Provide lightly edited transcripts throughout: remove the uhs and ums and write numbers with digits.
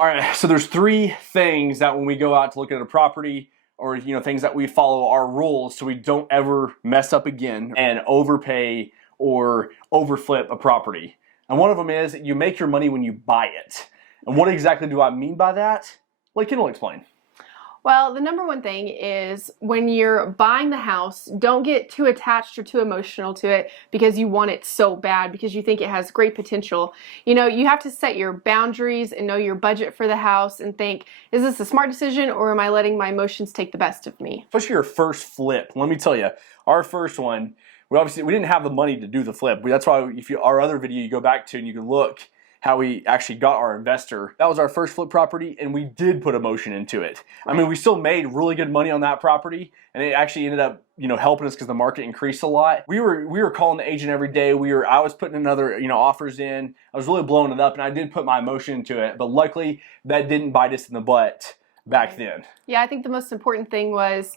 All right, so there's three things that when we go out to look at a property, or things that we follow our rules so we don't ever mess up again and overpay or overflip a property. And one of them is you make your money when you buy it. And what exactly do I mean by that? Like, Kendall, explain. Well, the number one thing is when you're buying the house, don't get too attached or too emotional to it because you want it so bad, because you think it has great potential. You have to set your boundaries and know your budget for the house and think, is this a smart decision or am I letting my emotions take the best of me? Especially your first flip. Let me tell you, our first one, we didn't have the money to do the flip. That's why our other video you go back to and you can look how we actually got our investor. That was our first flip property, and we did put emotion into it. Right. I mean, we still made really good money on that property, and it actually ended up, helping us because the market increased a lot. We were calling the agent every day. I was putting another, offers in. I was really blowing it up, and I did put my emotion into it. But luckily, that didn't bite us in the butt back then. Yeah, I think the most important thing was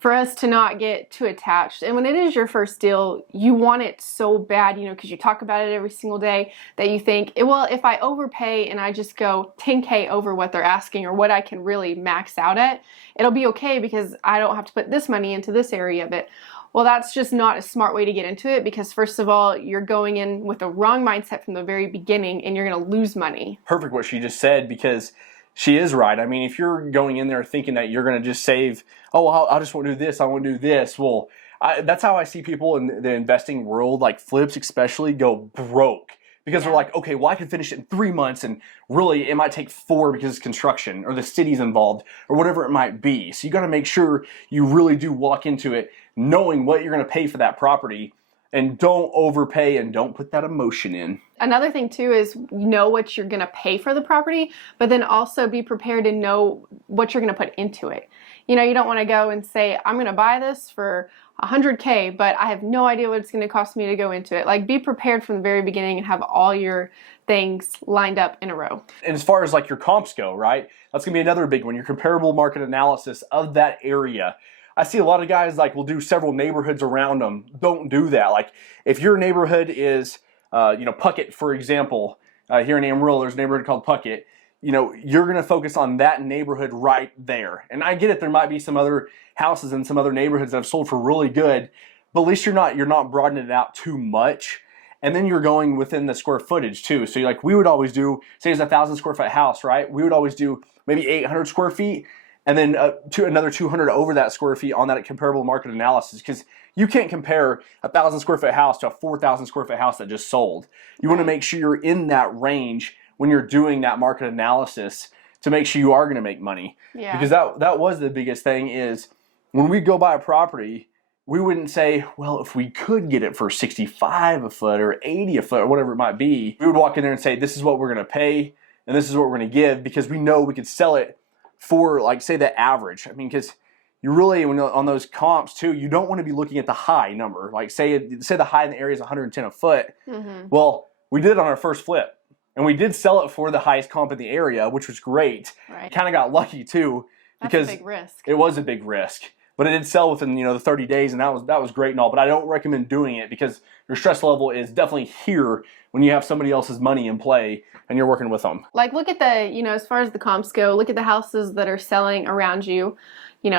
for us to not get too attached. And when it is your first deal, you want it so bad, because you talk about it every single day, that you think, well, if I overpay and I just go 10K over what they're asking or what I can really max out at, it'll be okay because I don't have to put this money into this area of it. Well, that's just not a smart way to get into it, because first of all, you're going in with the wrong mindset from the very beginning and you're going to lose money. Perfect what she just said, because she is right. I mean, if you're going in there thinking that you're going to just save, I just want to do this, I want to do this. Well, that's how I see people in the investing world, like flips especially, go broke. Because they're like, okay, well, I can finish it in 3 months, and really it might take 4 because it's construction or the city's involved or whatever it might be. So you got to make sure you really do walk into it knowing what you're going to pay for that property. And don't overpay and don't put that emotion in. Another thing too is know what you're going to pay for the property, but then also be prepared to know what you're going to put into it. You don't want to go and say, I'm going to buy this for 100K, but I have no idea what it's going to cost me to go into it. Like, be prepared from the very beginning and have all your things lined up in a row. And as far as like your comps go, right? That's going to be another big one, your comparable market analysis of that area. I see a lot of guys will do several neighborhoods around them. Don't do that. Like, if your neighborhood is, Puckett, for example, here in Amarillo, there's a neighborhood called Puckett. You're going to focus on that neighborhood right there. And I get it. There might be some other houses in some other neighborhoods that have sold for really good, but at least you're not broadening it out too much. And then you're going within the square footage too. So we would always do, say it's a 1,000 square foot house, right? We would always do maybe 800 square feet. And then another 200 over that square feet on that comparable market analysis, because you can't compare a 1,000 square foot house to a 4,000 square foot house that just sold. You want to make sure you're in that range when you're doing that market analysis to make sure you are going to make money. Yeah. Because that was the biggest thing, is when we go buy a property, we wouldn't say, well, if we could get it for 65 a foot or 80 a foot or whatever it might be, we would walk in there and say, this is what we're going to pay and this is what we're going to give, because we know we could sell it for, like, say, the average. I mean, because you really, when on those comps too, you don't want to be looking at the high number. Like, say the high in the area is 110 a foot. Mm-hmm. Well, we did it on our first flip, and we did sell it for the highest comp in the area, which was great. Right. Kind of got lucky too, because that's a big risk. It was a big risk, but it did sell within the 30 days, and that was great and all. But I don't recommend doing it, because your stress level is definitely here when you have somebody else's money in play and you're working with them. Like, look at the, as far as the comps go, look at the houses that are selling around you,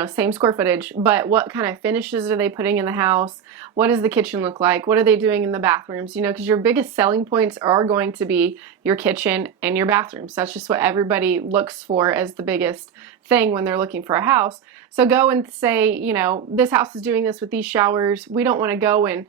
same square footage, but what kind of finishes are they putting in the house? What does the kitchen look like? What are they doing in the bathrooms? Because your biggest selling points are going to be your kitchen and your bathrooms. That's just what everybody looks for as the biggest thing when they're looking for a house. So go and say, this house is doing this with these showers. We don't want to go and,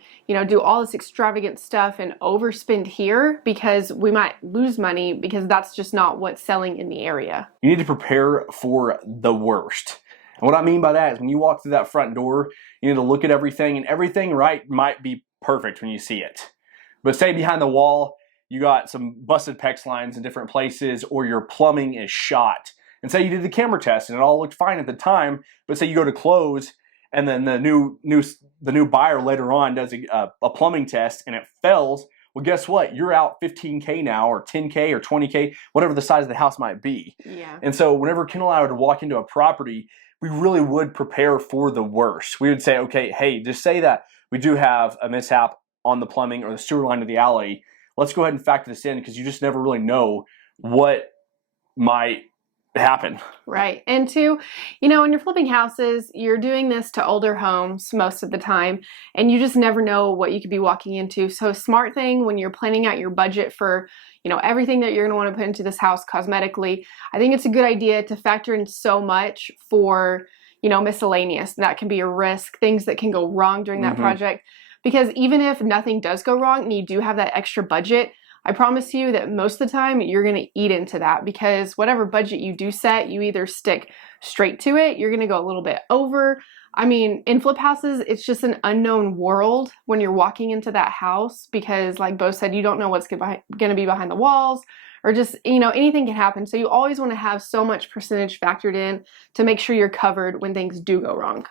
do all this extravagant stuff and overspend here, because we might lose money, because that's just not what's selling in the area. You need to prepare for the worst. And what I mean by that is when you walk through that front door, you need to look at everything, and everything might be perfect when you see it. But say behind the wall, you got some busted PEX lines in different places, or your plumbing is shot. And say you did the camera test and it all looked fine at the time, but say you go to close and then the new buyer later on does a plumbing test and it fails. Well, guess what? You're out 15K now, or 10K or 20K, whatever the size of the house might be. Yeah. And so whenever Kendall and I would walk into a property, we really would prepare for the worst. We would say, okay, hey, just say that we do have a mishap on the plumbing or the sewer line of the alley. Let's go ahead and factor this in, because you just never really know what might happen. Right. And two, when you're flipping houses, you're doing this to older homes most of the time, and you just never know what you could be walking into. So a smart thing when you're planning out your budget for, everything that you're going to want to put into this house cosmetically, I think it's a good idea to factor in so much for, miscellaneous. That can be a risk, things that can go wrong during that project. Because even if nothing does go wrong and you do have that extra budget, I promise you that most of the time you're going to eat into that, because whatever budget you do set, you either stick straight to it, you're going to go a little bit over. I mean, in flip houses, it's just an unknown world when you're walking into that house, because like Bo said, you don't know what's going to be behind the walls, or just, anything can happen. So you always want to have so much percentage factored in to make sure you're covered when things do go wrong.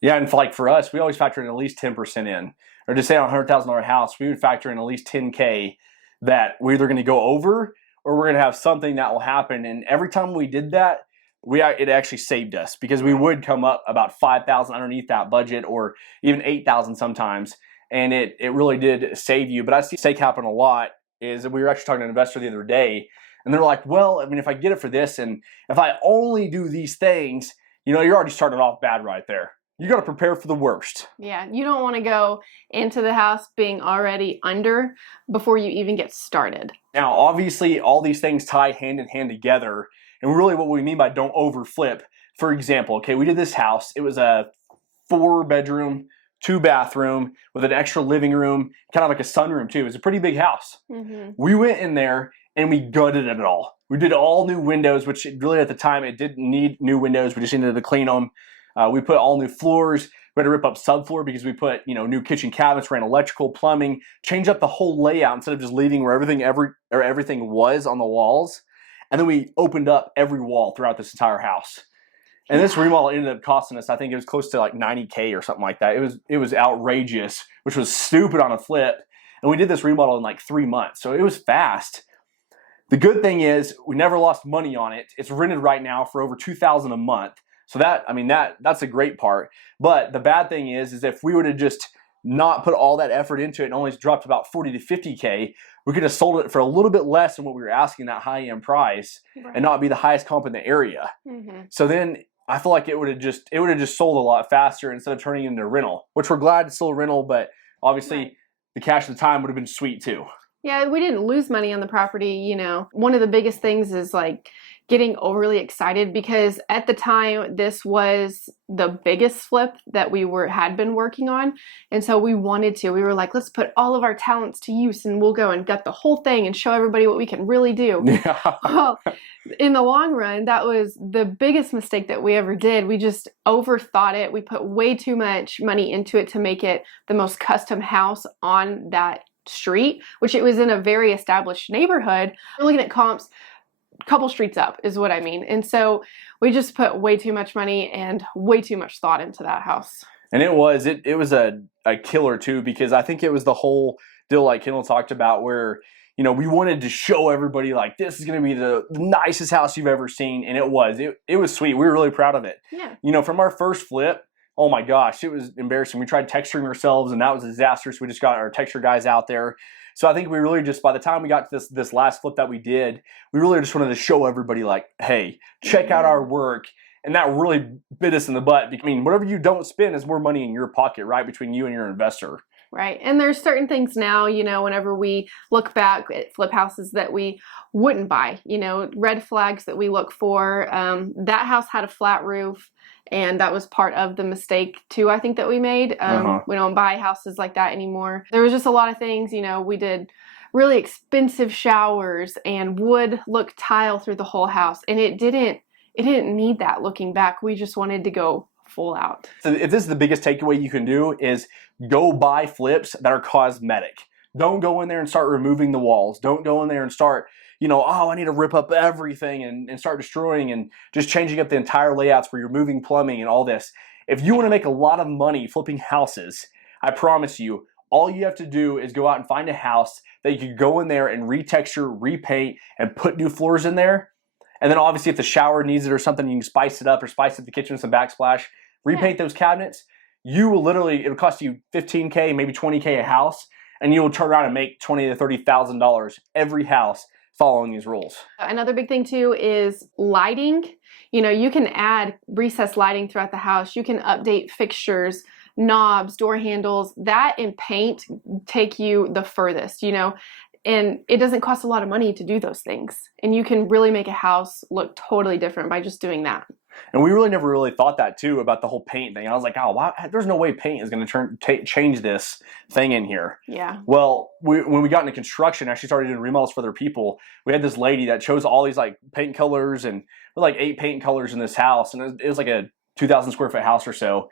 Yeah, and for us, we always factor in at least 10% in. Or just say on a $100,000 house, we would factor in at least $10K that we're either going to go over or we're going to have something that will happen. And every time we did that, it actually saved us, because we would come up about $5,000 underneath that budget, or even $8,000 sometimes. And it really did save you. But I see mistake happen a lot is we were actually talking to an investor the other day, and they're like, well, I mean, if I get it for this, and if I only do these things, you're already starting off bad right there. You got to prepare for the worst. Yeah, you don't want to go into the house being already under before you even get started. Now, obviously, all these things tie hand in hand together. And really what we mean by don't overflip. For example, okay, we did this house. It was a 4-bedroom, 2-bathroom with an extra living room, kind of like a sunroom too. It was a pretty big house. We went in there and we gutted it all. We did all new windows, which really at the time it didn't need new windows. We just needed to clean them. We put all new floors. We had to rip up subfloor because we put, new kitchen cabinets, ran electrical, plumbing, changed up the whole layout instead of just leaving where everything was on the walls. And then we opened up every wall throughout this entire house. And this remodel ended up costing us, I think it was close to like $90K or something like that. It was outrageous, which was stupid on a flip. And we did this remodel in like 3 months. So it was fast. The good thing is we never lost money on it. It's rented right now for over $2,000 a month. So that's a great part. But the bad thing is if we would have just not put all that effort into it and only dropped about 40 to 50K, we could have sold it for a little bit less than what we were asking, that high-end price, and not be the highest comp in the area. So then I feel like it would have just sold a lot faster instead of turning it into a rental, which we're glad it's still a rental, but obviously the cash at the time would have been sweet too. Yeah, we didn't lose money on the property, One of the biggest things is like getting overly excited, because at the time this was the biggest flip that we had been working on, and so we were like, let's put all of our talents to use and we'll go and gut the whole thing and show everybody what we can really do. Well, in the long run, that was the biggest mistake that we ever did. We just overthought it. We put way too much money into it to make it the most custom house on that street, which it was in a very established neighborhood. We're looking at comps couple streets up is what I mean. And so we just put way too much money and way too much thought into that house. And it was a killer too, because I think it was the whole deal like Kendall talked about where, we wanted to show everybody like this is going to be the nicest house you've ever seen. And it was sweet. We were really proud of it. Yeah. From our first flip, oh my gosh, it was embarrassing. We tried texturing ourselves and that was a disaster. So we just got our texture guys out there. So I think we really just, by the time we got to this last flip that we did, we really just wanted to show everybody like, hey, check out our work. And that really bit us in the butt. I mean, whatever you don't spend is more money in your pocket, right? Between you and your investor. Right. And there's certain things now, whenever we look back at flip houses that we wouldn't buy, red flags that we look for. That house had a flat roof. And that was part of the mistake too, I think, that we made. We don't buy houses like that anymore. There was just a lot of things, we did really expensive showers and wood look tile through the whole house. And it didn't need that looking back. We just wanted to go full out. So if this is the biggest takeaway you can do is go buy flips that are cosmetic. Don't go in there and start removing the walls. Don't go in there and start, I need to rip up everything and start destroying and just changing up the entire layouts where you're moving plumbing and all this. If you want to make a lot of money flipping houses, I promise you, all you have to do is go out and find a house that you can go in there and retexture, repaint, and put new floors in there. And then obviously if the shower needs it or something, you can spice it up or spice up the kitchen with some backsplash, repaint those cabinets. It'll cost you $15K, maybe $20K a house, and you will turn around and make $20,000 to $30,000 every house following these rules. Another big thing too is lighting. You know, you can add recessed lighting throughout the house. You can update fixtures, knobs, door handles. That and paint take you the furthest, you know, and it doesn't cost a lot of money to do those things. And you can really make a house look totally different by just doing that. And we really never really thought that too about the whole paint thing. I was like, oh, wow, there's no way paint is going to change this thing in here. Yeah. Well, when we got into construction, actually started doing remodels for other people. We had this lady that chose all these like paint colors, and like 8 paint colors in this house, and it was like a 2,000 square foot house or so.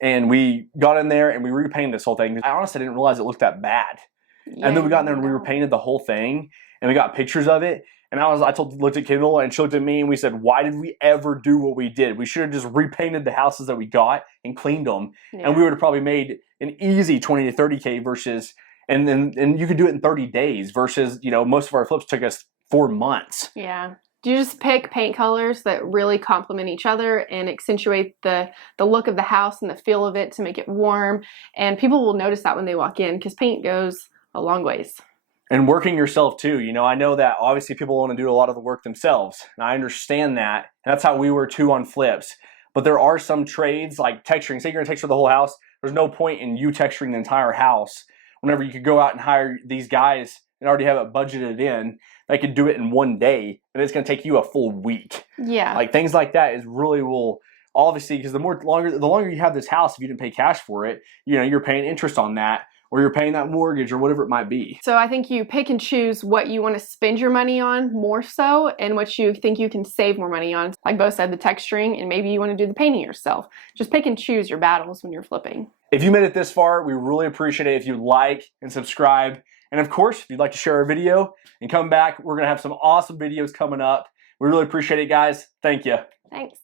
And we got in there and we repainted this whole thing. I honestly didn't realize it looked that bad. Yeah, And then we got in there and we repainted the whole thing, and we got pictures of it. And I looked at Kendall, and she looked at me, and we said, why did we ever do what we did? We should have just repainted the houses that we got and cleaned them. Yeah. And we would have probably made an easy 20 to 30K versus, and you could do it in 30 days versus, you know, most of our flips took us 4 months. Yeah. You just pick paint colors that really complement each other and accentuate the look of the house and the feel of it to make it warm. And people will notice that when they walk in, because paint goes a long ways. And working yourself too. You know, I know that obviously people want to do a lot of the work themselves, and I understand that. And that's how we were too on flips. But there are some trades like texturing. Say you're going to texture the whole house. There's no point in you texturing the entire house whenever you could go out and hire these guys and already have it budgeted in. They could do it in one day, and it's going to take you a full week. Yeah. Like things like that is really will obviously, because the longer you have this house, if you didn't pay cash for it, you know, you're paying interest on that, or you're paying that mortgage or whatever it might be. So I think you pick and choose what you want to spend your money on more so, and what you think you can save more money on. Like Bo said, the texturing, and maybe you want to do the painting yourself. Just pick and choose your battles when you're flipping. If you made it this far, we really appreciate it if you like and subscribe. And of course, if you'd like to share our video and come back, we're going to have some awesome videos coming up. We really appreciate it, guys. Thank you. Thanks.